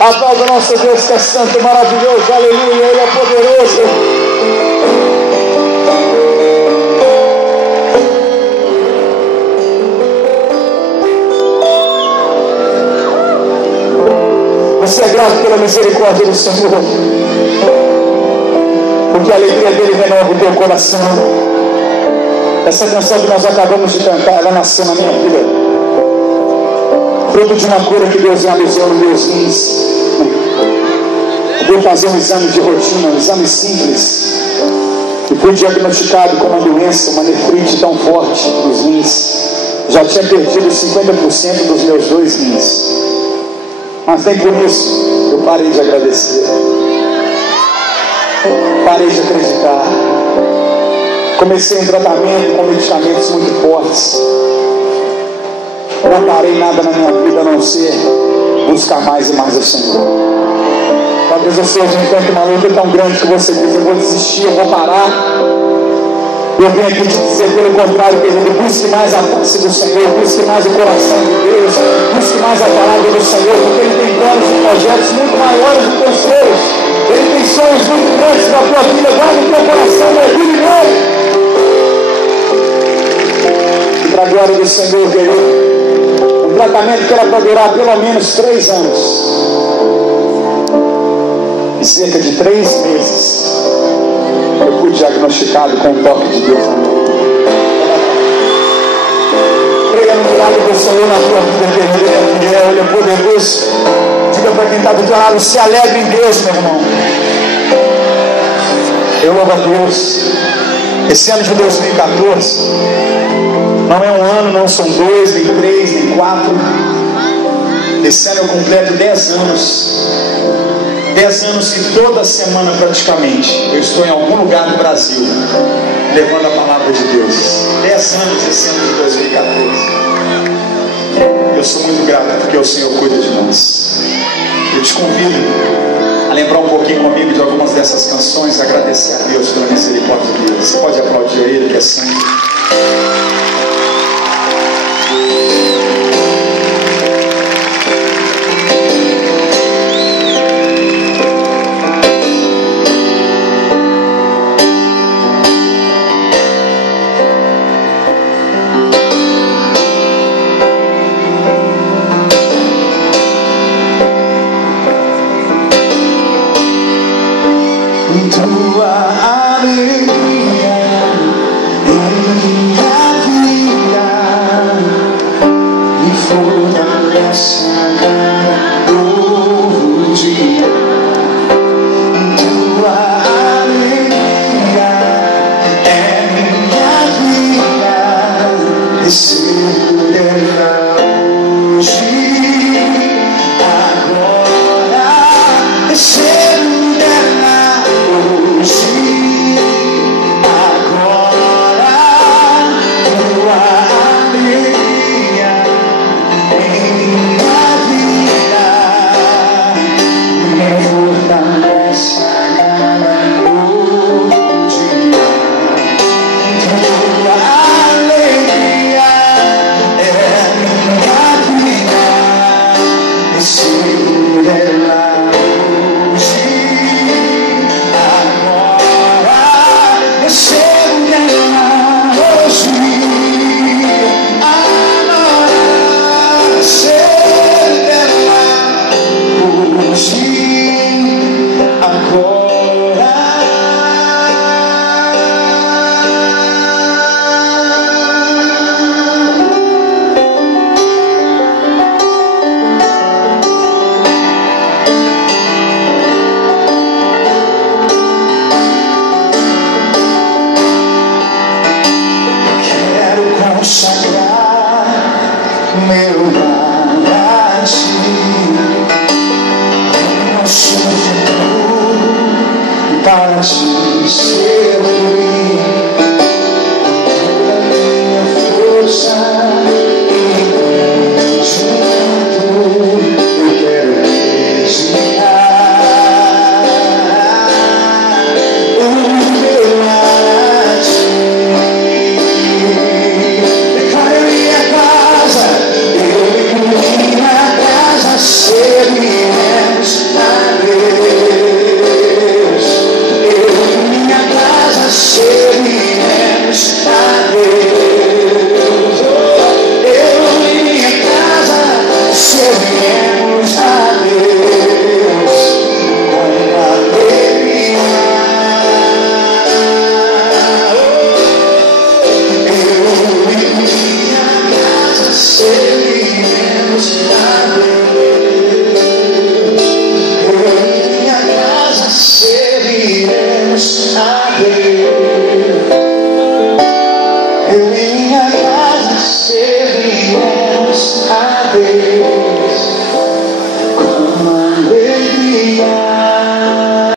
Aplauda o nosso Deus que é santo, maravilhoso, aleluia, Ele é poderoso. Você é grato pela misericórdia do Senhor, porque a alegria dele renova o teu coração. Essa canção que nós acabamos de cantar, ela nasceu na minha vida, fruto de uma cura que Deus realizou nos meus rins. Eu fui fazer um exame de rotina, um exame simples, e fui diagnosticado com uma doença, uma nefrite tão forte nos rins. Já tinha perdido 50% dos meus 2 rins. Mas nem por isso eu parei de agradecer, parei de acreditar. Comecei um tratamento com medicamentos muito fortes. Não parei nada na minha vida a não ser buscar mais e mais o Senhor. Talvez eu seja um tanto uma luta tão grande que você diz: eu vou desistir, eu vou parar. Eu venho aqui te dizer pelo contrário, querido, busque mais a face do Senhor, busque mais o coração de Deus, busque mais a palavra do Senhor, porque Ele tem planos e projetos muito maiores do que os seus. Ele tem sonhos muito grandes para a tua vida. Guarda o teu coração, mergulhe nele. E para a glória do Senhor, querido, um tratamento que era para durar pelo menos 3 anos. E cerca de 3 meses eu fui diagnosticado com um toque de Deus na minha vida. Creia no milagre do Senhor na tua vida, querido. Ele é poderoso. Diga para quem está do teu lado: se alegre em Deus, meu irmão. Eu louvo a Deus. Esse ano de 2014 não é um ano, não são 2, nem 3, nem 4. Esse ano eu completo 10 anos. 10 anos e toda semana praticamente eu estou em algum lugar do Brasil levando a palavra de Deus. 10 anos esse ano de 2014. Eu sou muito grato porque o Senhor cuida de nós. Eu te convido a lembrar um pouquinho comigo de algumas dessas canções, agradecer a Deus pela misericórdia dele. Você pode aplaudir a Ele, que é santo. Tua alegria é minha vida. Deus.